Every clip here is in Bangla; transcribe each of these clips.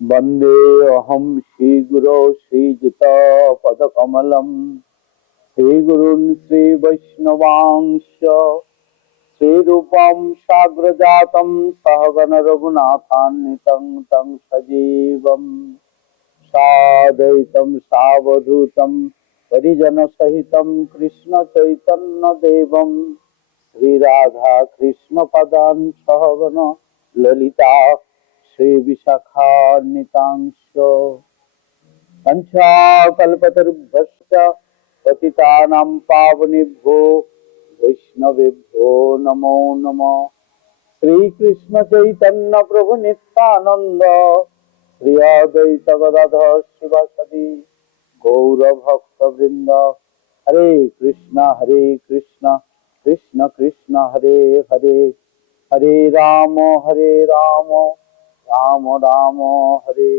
वंदे अहम श्रीगुरो श्रीयुत पदकमलम श्रीगुरुन् श्रीवैष्णवांश्च श्रीरूपं साग्रजातं सहगण रघुनाथान्वितं तं सजीवं साद्वैतं सावधूतं परिजनसहितं कृष्ण चैतन्य देवं श्री राधा कृष्ण पदान् सहगण ललिता श्री विशाखान्वितांश्च पंचाकल्पतरुभ्यश्च पतितानां पावनेभ्यो वैष्णवेभ्यो नमो नमः। श्री कृष्ण चैतन्य प्रभु नित्यानंद श्री अद्वैत गदाधर शिवासादि गौर भक्त वृंद। हरे कृष्ण कृष्ण कृष्ण हरे हरे, हरे राम राम राम हरे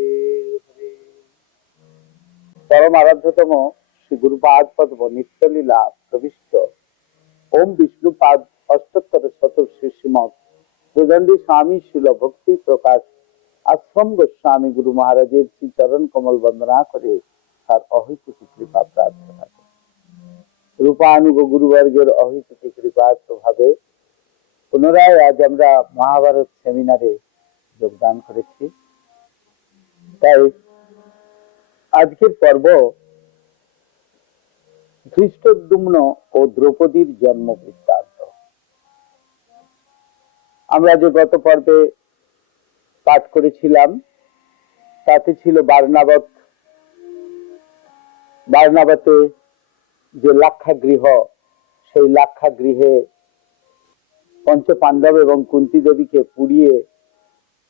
हरे। परम आराध्यतम श्री गुरुपाद पद्म नित्य लीला प्रविष्ट ओम विष्णुपाद अष्टोत्तर शत श्री श्रीमद प्रदंडी स्वामी शिल भक्ति प्रकाश आश्रम गोस्वामी गुरु महाराजेर श्री चरण कमल वंदना करे तार अहितुकी कृपा प्रार्थना कরি। रूपानुग गुरुवर्गের अहितुकी कृपा प्रभावे पुनराय आज আমরা মহাভারত সেমিনারে যোগদান করেছি। তাই আজকের পর্ব ধৃষ্টদ্যুম্ন ও দ্রৌপদীর জন্ম বৃত্তান্ত। আমরা যে গত পর্বে পাঠ করেছিলাম তাতে ছিল বারনাবতে যে লাক্ষাগৃহ, সেই লাক্ষাগৃহে পঞ্চ পাণ্ডব এবং কুন্তী দেবীকে পুড়িয়ে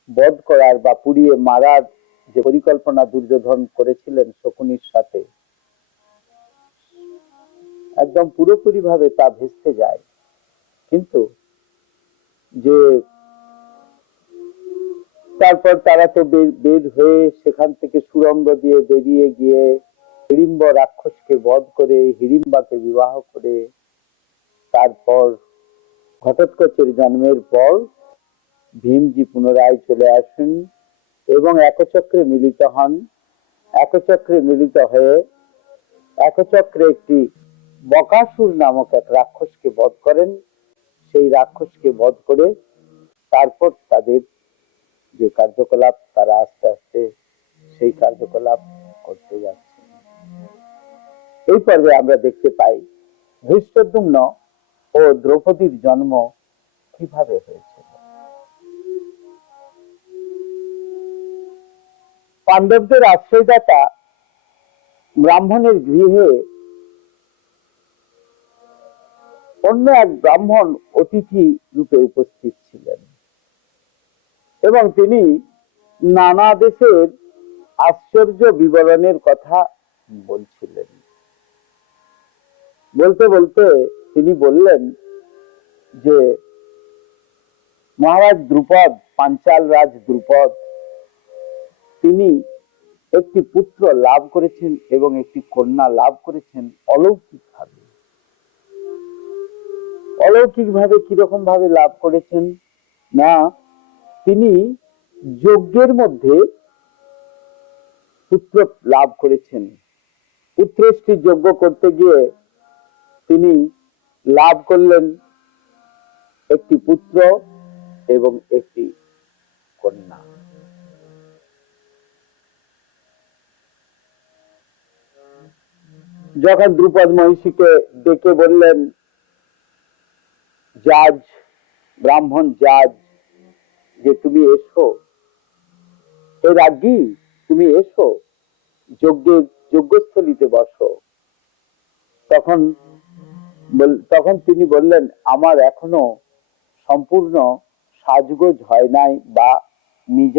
বধ করার বা পুড়িয়ে মারার যে পরিকল্পনা দুর্যোধন করেছিলেন শকুনির সাথে, একদম পুরোপুরি ভাবে তা ভেস্তে যায়। কিন্তু যে তারপর তারা তো বের হয়ে সেখান থেকে সুড়ঙ্গ দিয়ে বেরিয়ে গিয়ে হিড়িম্ব রাক্ষসকে বধ করে হিড়িম্বাকে বিবাহ করে তারপর ঘটোৎকচের জন্মের পর ভীমজি পুনরায় চলে আসেন এবং একচক্রে মিলিত হন। একচক্রে মিলিত হয়ে একচক্রে একটি বকাসুর নামক এক রাক্ষসকে বধ করেন। সেই রাক্ষসকে বধ করে তারপর তাদের যে কার্যকলাপ তারা আস্তে আস্তে সেই কার্যকলাপ করতে যাচ্ছে। এই পর্বে আমরা দেখতে পাই ধৃষ্টদ্যুম্ন ও দ্রৌপদীর জন্ম কিভাবে হয়েছিল। পাণ্ডবদের আশ্রয়দাতা ব্রাহ্মণের গৃহে অন্য এক ব্রাহ্মণ অতিথি রূপে উপস্থিত ছিলেন এবং তিনি নানা দেশের আশ্চর্য বিবরণের কথা বলছিলেন। বলতে বলতে তিনি বললেন যে মহারাজ দ্রুপদ, পাঞ্চাল রাজ দ্রুপদ, তিনি একটি পুত্র লাভ করেছেন এবং একটি কন্যা লাভ করেছেন অলৌকিকভাবে। অলৌকিকভাবে কিরকম ভাবে লাভ করেছেন না, তিনি যজ্ঞের মধ্যে পুত্র লাভ করেছেন। পুত্রেষ্টি যজ্ঞ করতে গিয়ে তিনি লাভ করলেন একটি পুত্র এবং একটি কন্যা। যখন দ্রুপদ মহিষীকে ডেকে বললেন, জাজ, ব্রাহ্মণ জাজ, যে তুমি এসো, হে রাজ্ঞী তুমি এসো, যজ্ঞস্থলিতে বসো। তখন তিনি বললেন, আমার এখনো সম্পূর্ণ সাজগোজ হয় নাই বা নিজ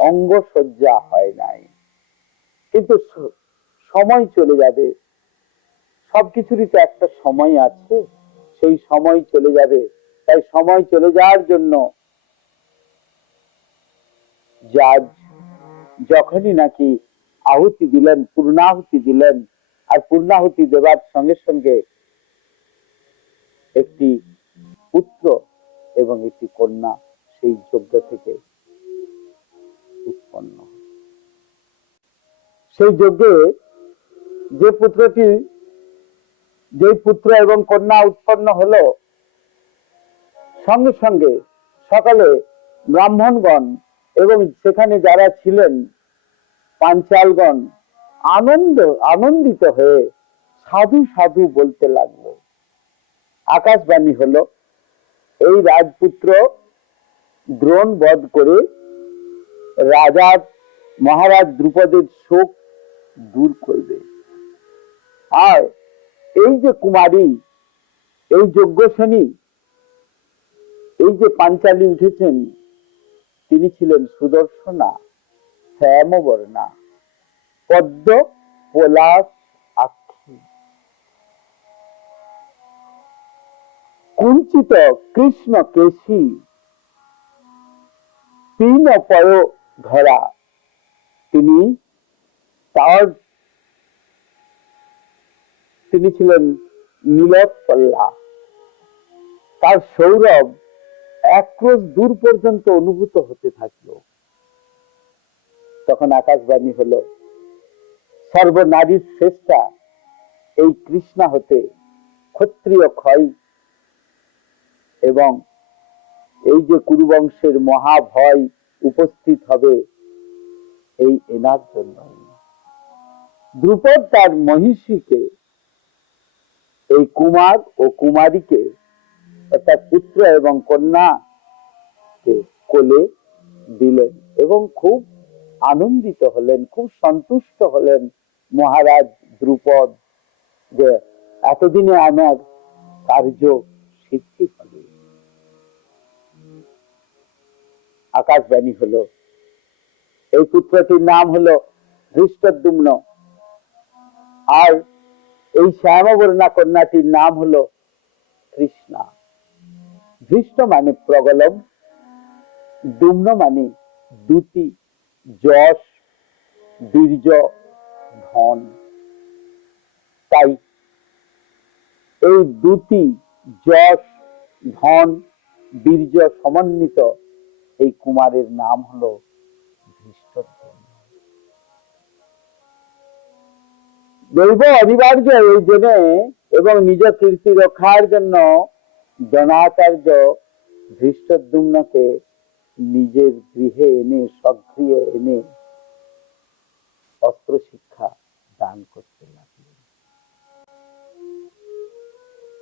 অঙ্গসজ্জা হয় নাই, কিন্তু সময় চলে যাবে, সবকিছুরই তো একটা সময় আছে, সেই সময় চলে যাবে। তাই সময় চলে যাওয়ার জন্য জাজ যখনই নাকি আহুতি দিলেন, পূর্ণাহুতি দিলেন, আর পূর্ণাহুতি দেবার সঙ্গে সঙ্গে একটি পুত্র এবং একটি কন্যা সেই যজ্ঞ থেকে উৎপন্ন। সেই যজ্ঞে যে পুত্রটি, যে পুত্র এবং কন্যা উৎপন্ন হলো, সঙ্গে সঙ্গে সকালে ব্রাহ্মণগণ এবং সেখানে যারা ছিলেন পাঞ্চালগণ আনন্দিত হয়ে সাধু সাধু বলতে লাগলো। আকাশবাণী হলো, এই রাজপুত্র দ্রোণ বধ করে রাজার মহারাজ দ্রুপদের শোক দূর করবে। আর এই যে কুমারী, এই যজ্ঞসেনী, এই যে পাঞ্চালী উঠেছেন, তিনি ছিলেন সুদর্শনা, শ্যামবর্ণা, পদ্ম পলাশ আক্ষী, কুঞ্চিত কৃষ্ণ কেশী, তিন পয় ধরা। তিনি ছিলেন নীলোৎপল্লা। তার সৌরভ এক ক্রোশ দূর পর্যন্ত অনুভূত হতে থাকলো। তখন আকাশবাণী হলো, সর্বনারীর শ্রেষ্ঠা এই কৃষ্ণা হতে ক্ষত্রিয় ক্ষয় এবং এই যে কুরুবংশের মহাভয় উপস্থিত হবে, এই এনার জন্য। দ্রুপদ তার মহিষীকে, এই কুমার ও কুমারীকে, অর্থাৎ পুত্র এবং কন্যাকে কোলে দিলেন এবং খুব আনন্দিত হলেন, খুব সন্তুষ্ট হলেন মহারাজ দ্রুপদ, যে এতদিনে আমার কার্য সিদ্ধি হবে। আকাশবাণী হলো, এই পুত্রটির নাম হলো ধৃষ্টদ্যুম্ন, আর এই শ্যামবর্ণা কন্যাটির নাম হলো কৃষ্ণা। ধৃষ্ট মানে প্রগলভ, দুম্ন মানে দ্যুতি, যশ, বীর্য, ধন। তাই এই দ্যুতি, যশ, ধন, বীর্য সমন্বিত এই কুমারের নাম হলো ধৃষ্টদ্যুম্ন। দৈব অনিবার্য এই জেনে এবং নিজ কীর্তি রক্ষার জন্য দ্রোণাচার্য ধৃষ্টদ্যুম্নকে নিজের গৃহে এনে, স্বগৃহে এনে অস্ত্র শিক্ষা দান করতে লাগলেন।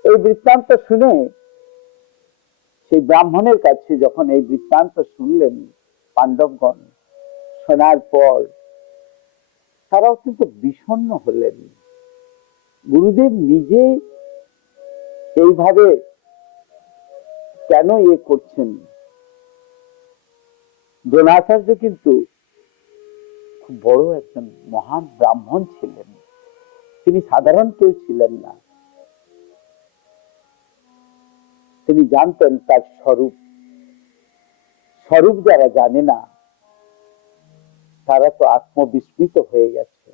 এই বৃত্তান্ত শুনে সেই ব্রাহ্মণের কাছে যখন এই বৃত্তান্ত শুনলেন পাণ্ডবগণ, শোনার পর তারা অত্যন্ত বিষণ্ণ হলেন। গুরুদেব নিজে এইভাবে কেন করছেন? দ্রোণাচার্য কিন্তু খুব বড় একজন মহান ব্রাহ্মণ ছিলেন, তিনি সাধারণ কেউ ছিলেন না। তিনি জানতেন তার স্বরূপ। স্বরূপ যারা জানে না তারা তো আত্মবিস্মৃত হয়ে গেছে,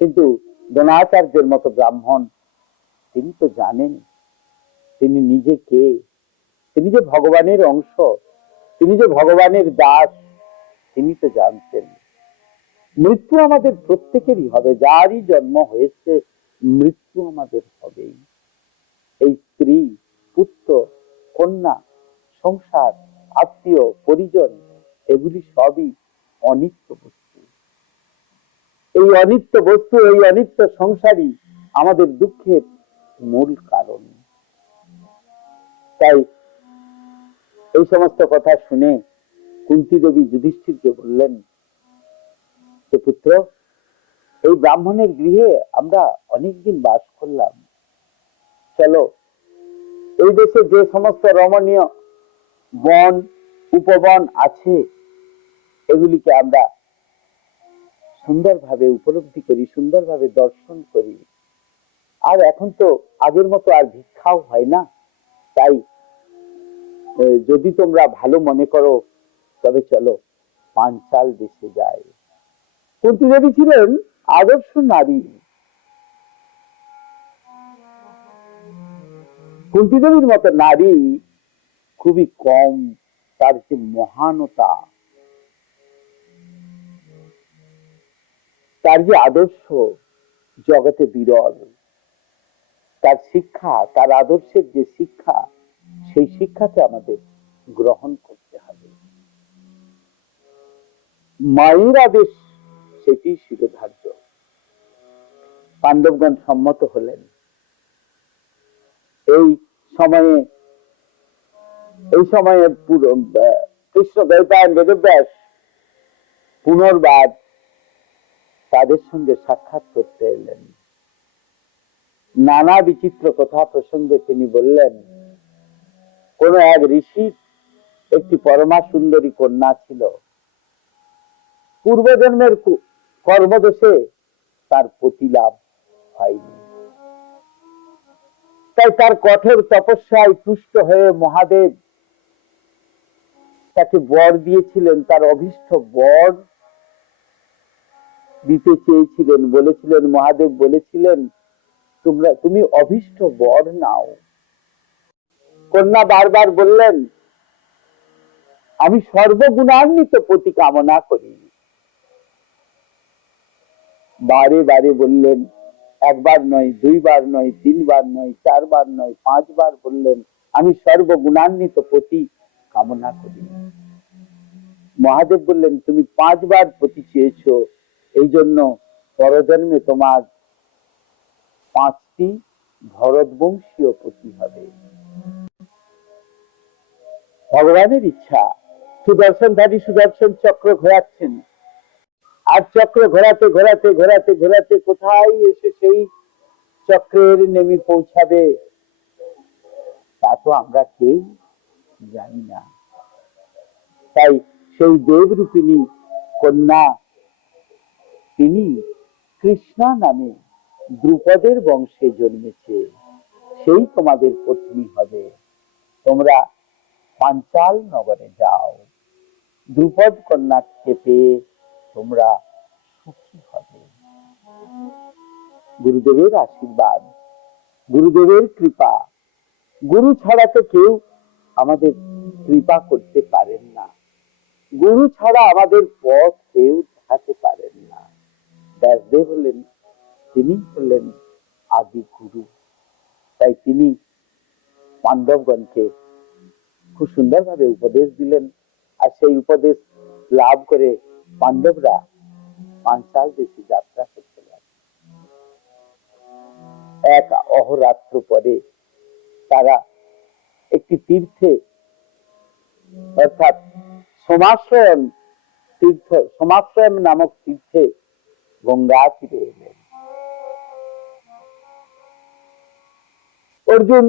কিন্তু দ্রোণাচার্যের মতো ব্রাহ্মণ তিনি তো জানেন তিনি নিজে কে, তিনি যে ভগবানের অংশ, তিনি যে ভগবানের দাস, তিনি তো জানতেন মৃত্যু আমাদের প্রত্যেকেরই হবে, যারই জন্ম হয়েছে মৃত্যু আমাদের হবেই। এই স্ত্রী, পুত্র, কন্যা, সংসার, আত্মীয়, পরিজন, এগুলি সবই অনিত্য বস্তু। এই অনিত্য বস্তু, এই অনিত্য সংসারই আমাদের দুঃখের মূল কারণ। তাই এই সমস্ত কথা শুনে কুন্তী দেবী যুধিষ্ঠিরকে বললেন যে পুত্র, এই ব্রাহ্মণের গৃহে আমরা অনেকদিন বাস করলাম, চলো এই দেশে যে সমস্ত রমণীয় বন উপবন আছে এগুলিকে আমরা সুন্দরভাবে উপলব্ধি করি, সুন্দরভাবে দর্শন করি। আর এখন তো আগের মতো আর ভিক্ষাও হয় না, তাই যদি তোমরা ভালো মনে করো তবে চলো পাঞ্চাল দেশে যাই। কুন্তী দেবী ছিলেন আদর্শ নারী। কুন্তী দেবীর মতো নারী খুবই কম, তার যে মহানতা, তার যে আদর্শ জগতে বিরল, তার শিক্ষা, তার আদর্শের যে শিক্ষা, সেই শিক্ষাকে আমাদের গ্রহণ করতে হবে। মায়ের আদেশ সেটি শিরোধার্য। পাণ্ডবগণ সম্মত হলেন। এই সময়ে কৃষ্ণ দ্বৈপায়ন বেদব্যাস পুনর্বার তাদের সঙ্গে সাক্ষাৎ করতে এলেন। নানা বিচিত্র কথা প্রসঙ্গে তিনি বললেন, কোন এক ঋষির একটি পরমা সুন্দরী কন্যা ছিল। পূর্বজন্মের কর্মদোষে তার পতি লাভ হয়নি, তাই তার কঠোর তপস্যায় তুষ্ট হয়ে মহাদেব তাকে বর দিয়েছিলেন। তার অভীষ্ট বর দিতে চেয়েছিলেন, বলেছিলেন, মহাদেব বলেছিলেন, তুমি অভীষ্ট বর নাও। কন্যা বারবার বললেন, আমি সর্বগুণান্বিত পতি কামনা করি। বারে বারে বললেন, একবার নয়, দুইবার নয়, তিনবার নয়, চারবার নয়, 5 বার বললেন, আমি সর্বগুণান্বিত পতি কামনা করি। মহাদেব বললেন, তুমি 5 বার পতি চেয়েছো, এই জন্য পরজন্মে তোমার 5টি ভরতবংশীয় পতি হবে। ভগবানের ইচ্ছা। সুদর্শনধারী সুদর্শন চক্র ঘোরাচ্ছেন, আর চক্র ঘোরাতে ঘোরাতে ঘোরাতে ঘোরাতে কোথায় এসে সেই চক্রের নেমে পৌঁছাবে তা তো আমরা কেউ জানি না। তাই সেই দেবরূপিণী কন্যা, তিনি কৃষ্ণা নামে দ্রুপদের বংশে জন্মেছে, সেই তোমাদের পত্নী হবে। তোমরা পাঞ্চাল নগরে যাও, দ্রুপদ কন্যাকে পেয়ে তোমরা সুখী হবে। গুরুদেবের আশীর্বাদ, গুরুদেবের কৃপা। গুরু ছাড়া তো কেউ আমাদের কৃপা করতে পারেন না, গুরু ছাড়া আমাদের পথ কেউ দেখাতে পারেন না। ব্যাসদেব হলেন, তিনি হলেন আদি গুরু। তাই তিনি পাণ্ডবগণকে খুব সুন্দরভাবে উপদেশ দিলেন, আর সেই উপদেশ লাভ করে পাণ্ডবরা পাঞ্চাল দেশে যাত্রা করতে লাগলেন। এক অহরাত্র পরে তারা একটি তীর্থে, অর্থাৎ সমাশ্রয়ম নামক তীর্থে গঙ্গা তীরে এলেন। অর্জুন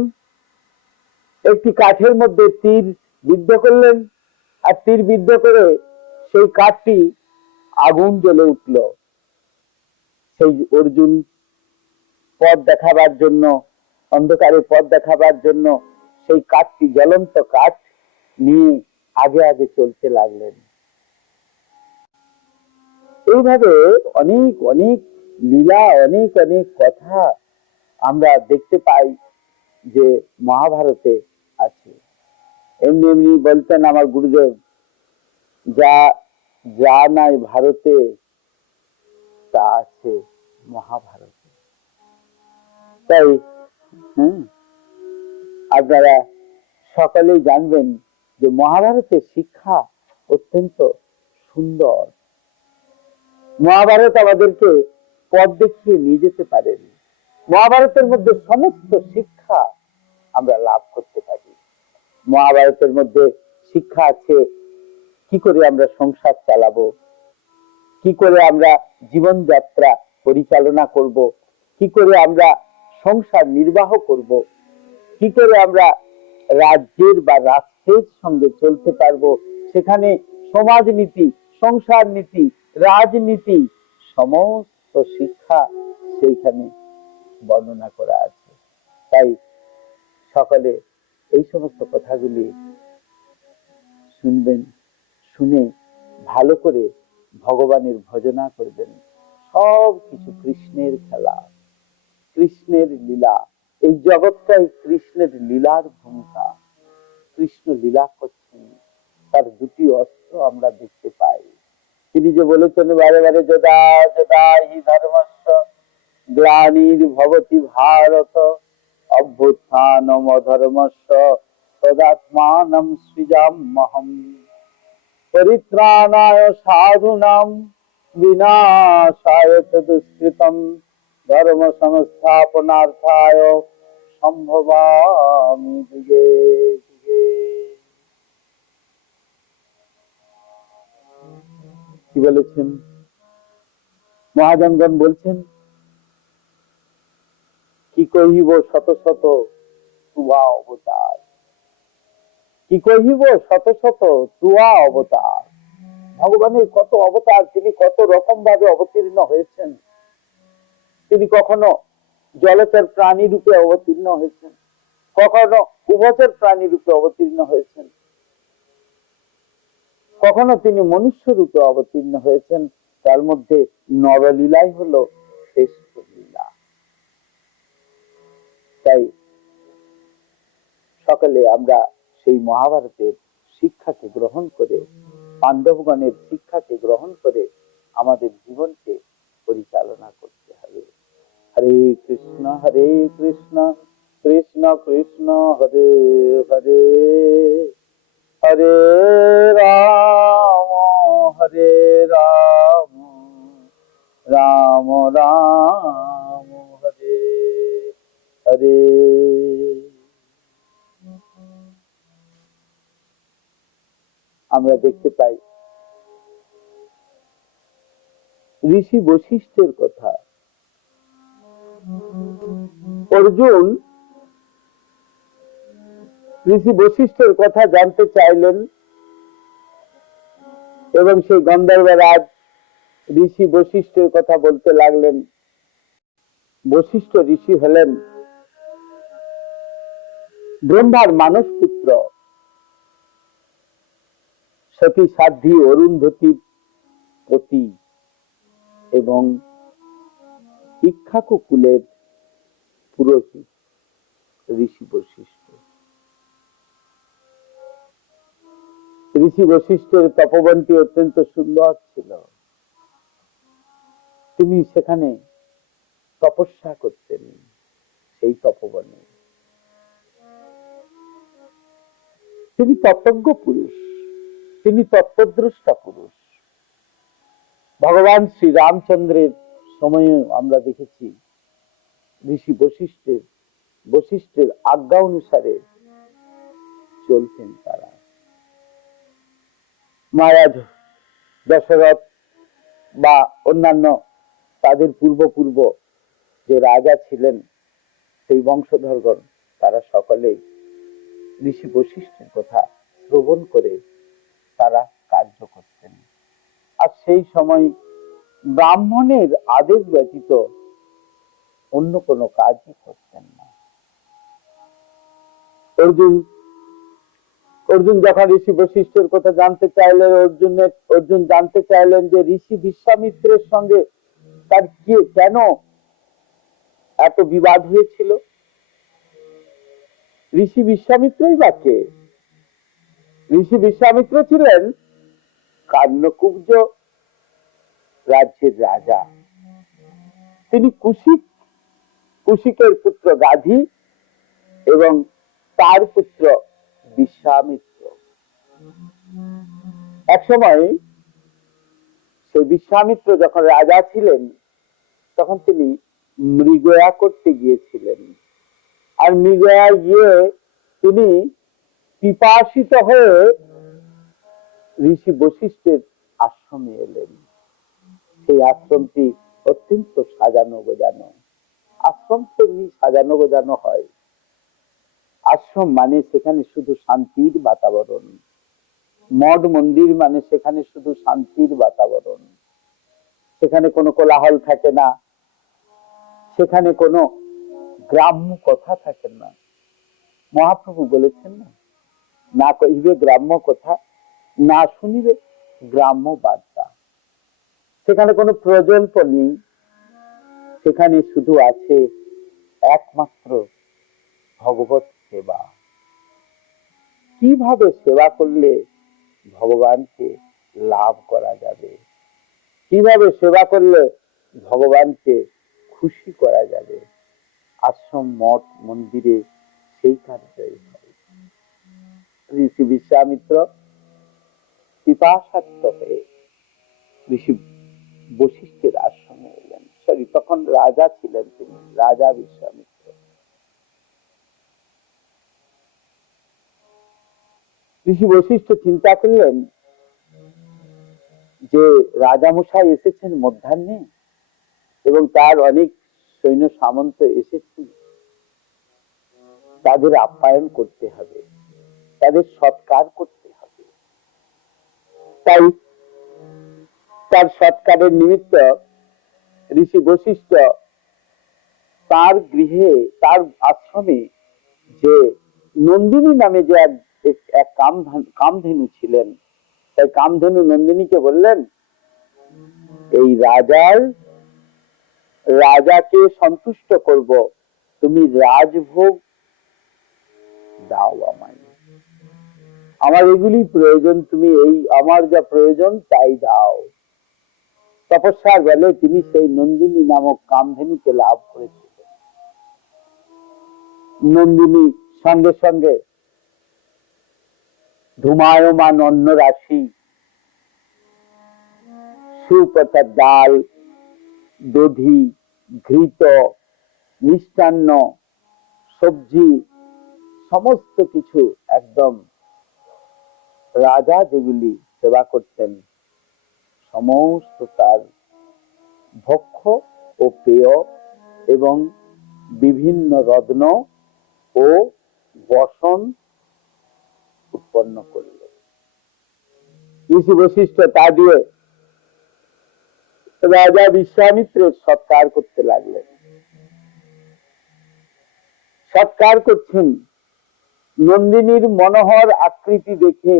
একটি কাঠের মধ্যে তীর বিদ্ধ করলেন, আর তীর বিদ্ধ করে সেই কাঠটি আগুন জ্বলে উঠল। সেই অর্জুন পথ দেখাবার জন্য, অন্ধকারে পথ দেখাবার জন্য সেই কাঠটি, জ্বলন্ত কাঠ নিয়ে আগে আগে চলতে লাগলেন। এইভাবে অনেক অনেক লীলা, অনেক অনেক কথা আমরা দেখতে পাই যে মহাভারতে আছে। এমনি এমনি বলতেন আমার গুরুদেব, যা যা নাই ভারতে তা আছে মহাভারতে। তাই আপনারা সকলেই জানবেন যে মহাভারতের শিক্ষা অত্যন্ত সুন্দর। মহাভারত আমাদেরকে পথ দেখিয়ে নিয়ে যেতে পারেন। মহাভারতের মধ্যে সমস্ত শিক্ষা আমরা লাভ করতে পারি। মহাভারতের মধ্যে শিক্ষা আছে কি করে আমরা সংসার চালাবো, কি করে আমরা জীবনযাত্রা পরিচালনা করব, কি করে আমরা সংসার নির্বাহ করব, কি করে আমরা রাজ্যের বা রাষ্ট্রের সঙ্গে চলতে পারবো। সেখানে সমাজনীতি, সংসার নীতি, রাজনীতি, সমস্ত শিক্ষা সেইখানে বর্ণনা করা আছে। তাই সকলে এই সমস্ত কথাগুলি শুনবেন, শুনে ভালো করে ভগবানের ভজনা করবেন। সব কিছু কৃষ্ণের খেলা, কৃষ্ণের লীলা। এই জগৎটাই কৃষ্ণের লীলার ভূমিকা। কৃষ্ণ লীলা করছেন, তার দুটি অস্ত্র আমরা দেখতে পাই। তিনি তিনি যে বলেছেন বারে বারে, যদা যদা হি ধর্মস্য গ্লানির্ভবতি ভারত অভ্যুত্থানম অধর্মস্য তদাত্মানম সৃজাম্যহম পরিত্রাণায় সাধুনাম বিনাশায় চ দুষ্কৃতম ধর্ম সংস্থাপনার্থায় সম্ভবামি যুগে যুগে। কি বলেছেন মহাজনগণ? বলছেন, কি কহিব শত শত তুয়া অবতার, কি কহিব শত শত তুয়া অবতার। ভগবানের কত অবতার, তিনি কত রকম ভাবে অবতীর্ণ হয়েছেন। তিনি কখনো জলচর প্রাণী রূপে অবতীর্ণ হয়েছেন, কখনো উভচর প্রাণী রূপে অবতীর্ণ হয়েছেন, কখনো তিনি মনুষ্য রূপে অবতীর্ণ হয়েছেন। তার মধ্যে নরলীলাই হলো শ্রেষ্ঠ লীলা। তাই সকলে আমরা সেই মহাভারতের শিক্ষাকে গ্রহণ করে, পাণ্ডবগণের শিক্ষাকে গ্রহণ করে আমাদের জীবনকে পরিচালনা করতে হবে। হরে কৃষ্ণ কৃষ্ণ কৃষ্ণ হরে হরে, হরে রাম রাম রাম হরে হরে। আমরা দেখতে পাই ঋষি বশিষ্ঠের কথা। অর্জুন ঋষি বশিষ্ঠের কথা জানতে চাইলেন এবং সেই গন্ধর্বরাজ ঋষি বশিষ্ঠের কথা বলতে লাগলেন। বশিষ্ঠ ঋষি হলেন ব্রহ্মার মানস পুত্র, সতী সাধ্বী অরুন্ধতীর পতি এবং ইক্ষ্বাকু কুলের পুরোহিত ঋষি বশিষ্ঠ। ঋষি বশিষ্ঠের তপবনটি অত্যন্ত সুন্দর ছিল। তিনি সেখানে তপস্যা করতেন। সেই তপবনে তিনি তত্ত্বজ্ঞ পুরুষ, তিনি তত্ত্বদ্রষ্টা পুরুষ। ভগবান শ্রী রামচন্দ্রের সময়ে আমরা দেখেছি ঋষি বশিষ্ঠের আজ্ঞা অনুসারে চলতেন তারা। মহারাজ দশরথ বা অন্যান্য তাদের পূর্ব যে রাজা ছিলেন, সেই বংশধরগণ তারা সকলেই ঋষি বশিষ্ঠের কথা শ্রবণ করে তারা কার্য করতেন। আর সেই সময় ব্রাহ্মণের আদেশ ব্যতীত অন্য কোনো কাজই করতেন না। অর্জুন যখন ঋষি বশিষ্ঠের কথা জানতে চাইলেন, অর্জুন জানতে চাইলেন যে ঋষি বিশ্বামিত্রের সঙ্গে তার কেন এত বিবাদ হয়েছিল। ঋষি বিশ্বামিত্রই বা কে? ঋষি বিশ্বামিত্র ছিলেন কান্যকুব্জ রাজ্যের রাজা। তিনি কুশিকের পুত্র গাধী এবং তার পুত্র বিশ্বামিত্র। এক সময় সেই বিশ্বামিত্র যখন রাজা ছিলেন, তখন তিনি মৃগয়া করতে গিয়েছিলেন। আর মৃগয়া গিয়ে তিনি পিপাসিত হয়ে ঋষি বশিষ্ঠের আশ্রমে এলেন। সেই আশ্রমটি অত্যন্ত সাজানো গোজানো। আশ্রম তেমনি সাজানো গোজানো হয়। আশ্রম মানে সেখানে শুধু শান্তির বাতাবরণ, মঠ মন্দির মানে সেখানে শুধু শান্তির বাতাবরণ। সেখানে কোনো কোলাহল থাকে না, সেখানে কোনো গ্রাম্য কথা থাকে না। মহাপ্রভু বলেছেন না কহিবে গ্রাম্য কথা, না শুনিবে গ্রাম্য বার্তা। সেখানে কোনো প্রকল্প নেই, সেখানে শুধু আছে একমাত্র ভগবত সেবা। কিভাবে সেবা করলে ভগবানকে লাভ করা যাবে, কিভাবে সেবা করলে ভগবানকে খুশি করা যাবে, আশ্রম মঠ মন্দিরে সেই কার্যই হয়। ঋষি বিশ্বামিত্র পিপাসার্ত হয়ে ঋষি বশিষ্ঠের আশ্রমে এলেন। তখন রাজা ছিলেন, তিনি রাজা বিশ্বামিত্র। ঋষি বশিষ্ঠ চিন্তা করলেন যে রাজামশাই এসেছেন মধ্যাহ্নে এবং তার অনেক সৈন্য সামন্ত এসেছেন, তাদের আপ্যায়ন করতে হবে, তাদের সৎকার করতে হবে। তাই তার সৎকারের নিমিত্ত ঋষি বশিষ্ঠ তার গৃহে, তার আশ্রমে যে নন্দিনী নামে যে এক কামধেনু ছিলেন, তাই কামধেনু নন্দিনীকে বললেন, এই রাজাকে সন্তুষ্ট করব, তুমি রাজভোগ দাও আমায়, আমার এগুলি প্রয়োজন, তুমি এই আমার যা প্রয়োজন তাই দাও। তপস্যার বেলে তিনি সেই নন্দিনী নামক কামধেনুকে লাভ করেছিলেন। নন্দিনী সঙ্গে সঙ্গে ধুমায়মান অন্ন রাশি, সুপ অর্থাৎ ডাল, দধি, ঘৃত, মিষ্টান্ন, সবজি, সমস্ত কিছু একদম রাজা যেগুলি সেবা করতেন সমস্ত তার ভক্ষ ও পেয় এবং বিভিন্ন রত্ন ও বসন উৎপন্ন করলেন। ঋষি বশিষ্ঠ তা দিয়ে রাজা বিশ্বামিত্রের সৎকার করতে লাগলেন। সৎকার করছেন, নন্দিনীর মনোহর আকৃতি দেখে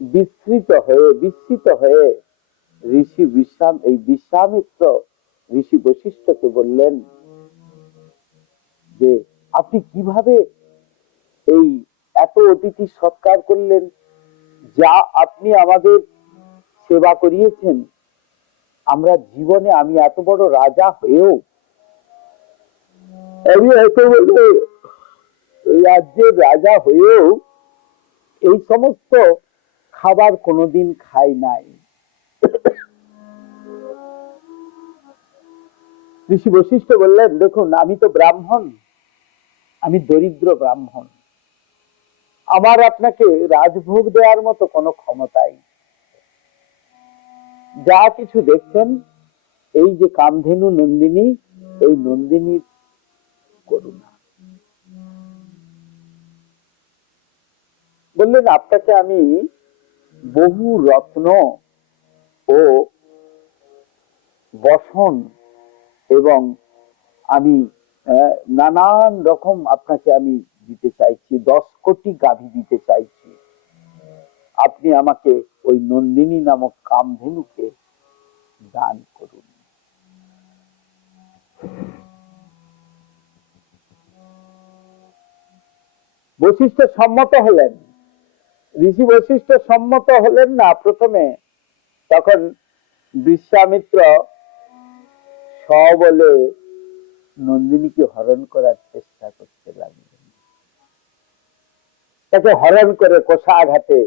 বিস্মিত হয়ে বিশ্বামিত্র ঋষি বশিষ্ঠকে বললেন যে আপনি কিভাবে এই এত অতিথি সৎকার করলেন, যা আপনি আমাদের সেবা করিয়েছেন, আমরা জীবনে, আমি এত বড় রাজা হয়েও, আমি এত বড় রাজ্যের রাজা হয়েও এই সমস্ত খাবার কোনোদিন খাই নাই। ঋষি বশিষ্ঠ বললেন, দেখুন আমি তো ব্রাহ্মণ, আমি দরিদ্র ব্রাহ্মণ, আমার আপনাকে রাজভোগ দেওয়ার মতো কোনো ক্ষমতাই, যা কিছু দেখছেন এই যে কামধেনু নন্দিনী, এই নন্দিনীর করুণা। বললেন আপনাকে আমি বহু রত্ন ও বসন এবং আমি নানান রকম আপনাকে আমি দিতে চাইছি, 10 কোটি গাভী দিতে চাইছি, আপনি আমাকে ওই নন্দিনী নামক কামধেনুকে দান করুন। বশিষ্ঠ সম্মত হলেন। ঋষি বশিষ্ঠ সম্মত হলেন না প্রথমে, তখন বিশ্বামিত্র বলে নন্দিনীকে হরণ করার চেষ্টা করতে লাগলেন। তাকে হরণ করে কোষাঘাতে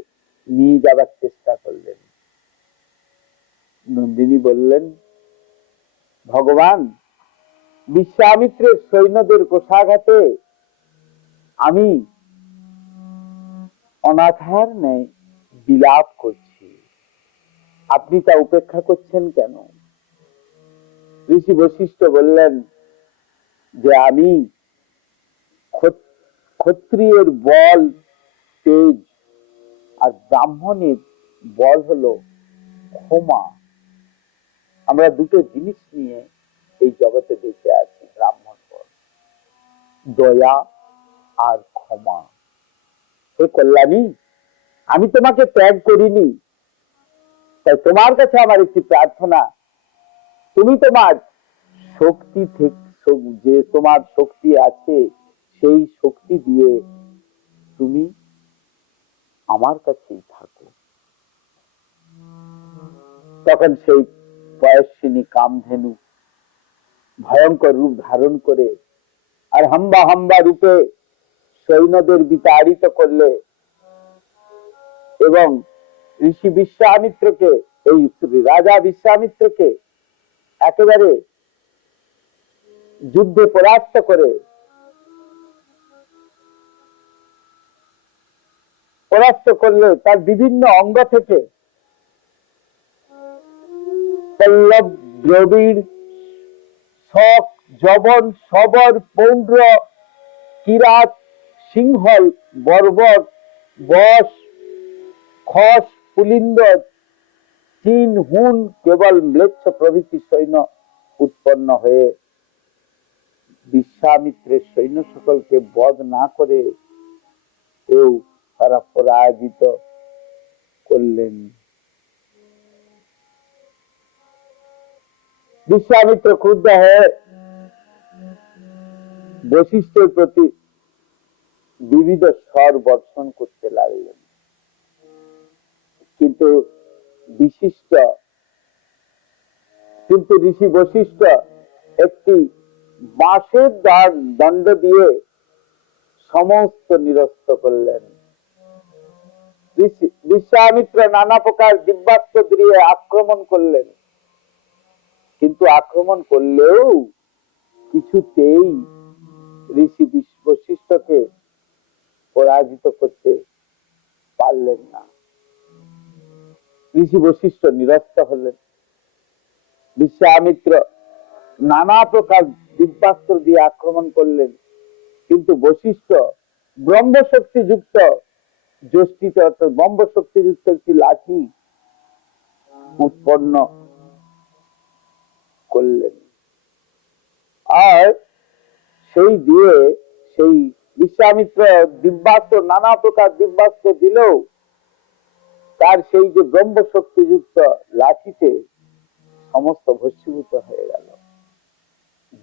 নিয়ে যাবার চেষ্টা করলেন। নন্দিনী বললেন, ভগবান, বিশ্বামিত্রের সৈন্যদের কোষাঘাতে আমি অনাথার ন্যায় বিলাপ করছি, আপনি তা উপেক্ষা করছেন কেন? ঋষি বশিষ্ঠ বললেন যে আমি ক্ষত্রিয়ের বল তেজ আর ব্রাহ্মণের বল হলো ক্ষমা। আমরা দুটো জিনিস নিয়ে এই জগতে বেঁচে আছি, ব্রাহ্মণ বল, দয়া আর ক্ষমা। হে কল্যাণী, আমি তোমাকে ত্যাগ করিনি, তাই তোমার কাছে আমার একটি প্রার্থনা, তুমি তোমার শক্তি থেকে, যে তোমার শক্তি আছে সেই শক্তি দিয়ে তুমি আমার কাছেই থাকো। তখন সেই বয়স্বিনী কামধেনু ভয়ঙ্কর রূপ ধারণ করে আর হাম্বা হাম্বা রূপে সৈন্যদের বিতাড়িত করলে এবং ঋষি বিশ্বামিত্রকে, এই রাজা বিশ্বামিত্রকে একেবারে যুদ্ধে পরাস্ত করে করলে তার বিভিন্ন অঙ্গ থেকে পল্লব, দ্রবিড়, শক, যবন, শবর, পৌন্ড্র, কিরাত, সিংহল, বর্বর, বশ, খস, পুলিন্দ, চীন, হুন, কেবল ম্লেচ্ছ প্রভৃতি সৈন্য উৎপন্ন হয়ে বিশ্বামিত্রের সৈন্য সকলকে বধ না করে কেউ তারা পরাজিত করলেন। বিশ্বামিত্র ক্রুদ্ধ হয়ে বশিষ্ঠের প্রতি বিবিধ স্বর বর্ষণ করতে লাগলেন, কিন্তু ঋষি বশিষ্ঠ একটি বাঁশের দণ্ড দিয়ে সমস্ত নিরস্ত করলেন। বিশ্বামিত্র নানা প্রকার দিব্যাস্ত্র দিয়ে আক্রমণ করলেন, কিন্তু আক্রমণ করলেও কিছুতেই ঋষি বশিষ্ঠকে পরাজিত করতে পারলেন না। ঋষি বশিষ্ঠ নিরস্ত হলেন। বিশ্বামিত্র নানা প্রকার দিব্যাস্ত্র দিয়ে আক্রমণ করলেন, কিন্তু বশিষ্ঠ ব্রহ্মশক্তি যুক্ত যষ্টিত অর্থাৎ ব্রহ্মশক্তি যুক্ত একটি লাঠি উৎপন্ন করলেন, আর সেই দিয়ে সেই বিশ্বামিত্র দিব্যাস্ত্র নানা প্রকার দিব্যাস্ত্র দিলেও তার সেই যে ব্রহ্মশক্তি যুক্ত লাঠিতে সমস্ত ভস্মীভূত হয়ে গেল।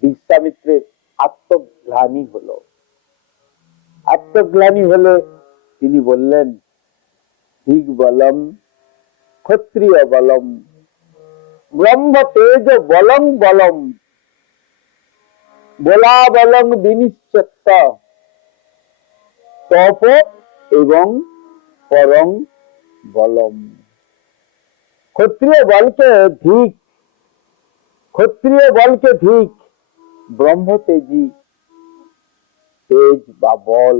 বিশ্বামিত্রের আত্মগ্লানি হলো। আত্মগ্লানি হলে তিনি বললেন, দিগ বলম ক্ষত্রিয় বলম ব্রহ্ম তেজ বলং বলম বলা বলং বিনিশ্চত্ত তপ এবং পরং বলম। ক্ষত্রিয় বলকে ধিক, ক্ষত্রিয় বলকে ধিক, ব্রহ্ম তেজি তেজ বা বল।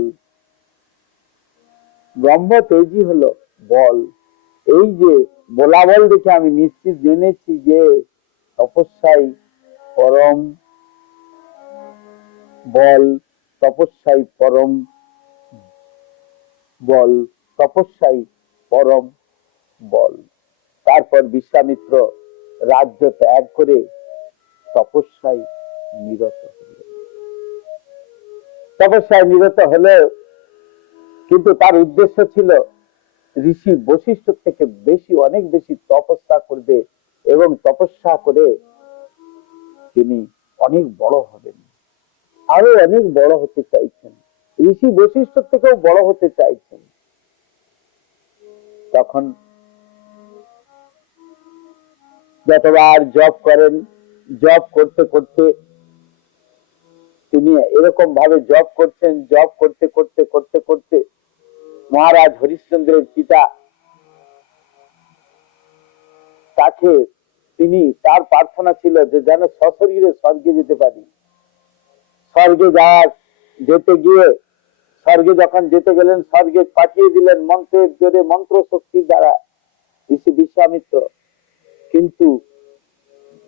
ব্রহ্ম তেজি হলো বল। এই যে বলাবল দেখে আমি নিশ্চিত জেনেছি যে তপস্যাই পরম বল, তপস্যাই পরম বল, তপস্যাই পরম বল। তারপর বিশ্বামিত্র রাজ্য ত্যাগ করে তপস্যায় নিরত হলেন। তপস্যায় নিরত হলেও কিন্তু তার উদ্দেশ্য ছিল ঋষি বশিষ্ঠ থেকে অনেক বেশি তপস্যা করবে এবং তপস্যা করে তিনি অনেক বড় হবেন, আরো অনেক বড় হতে চাইছেন, ঋষি বশিষ্ঠ থেকেও বড় হতে চাইছেন। তখন যতবার জপ করেন, জপ করতে করতে তিনি এরকম ভাবে জপ করছেন, জপ করতে করতে করতে করতে মহারাজ হরিশ্চন্দ্রের পিতা তাকে তার প্রার্থনা ছিল যে যেন সশরীরে স্বর্গে যেতে পারি। স্বর্গে যেতে গিয়ে স্বর্গে যখন যেতে গেলেন, স্বর্গে পাঠিয়ে দিলেন মন্ত্রের জোরে, মন্ত্র শক্তির দ্বারা ঋষি বিশ্বামিত্র, কিন্তু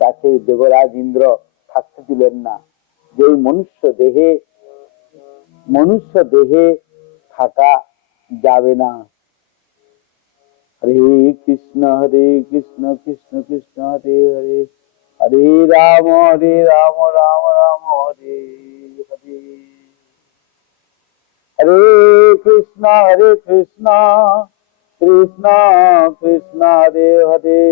তাকে দেবরাজ ইন্দ্র থাকতে দিলেন না, যে মনুষ্য দেহে থাকা যাবে না। হরে কৃষ্ণ কৃষ্ণ কৃষ্ণ হরে হরে, হরে রাম রাম রাম হরে হরে, হরে কৃষ্ণ কৃষ্ণ কৃষ্ণ হরে হরে,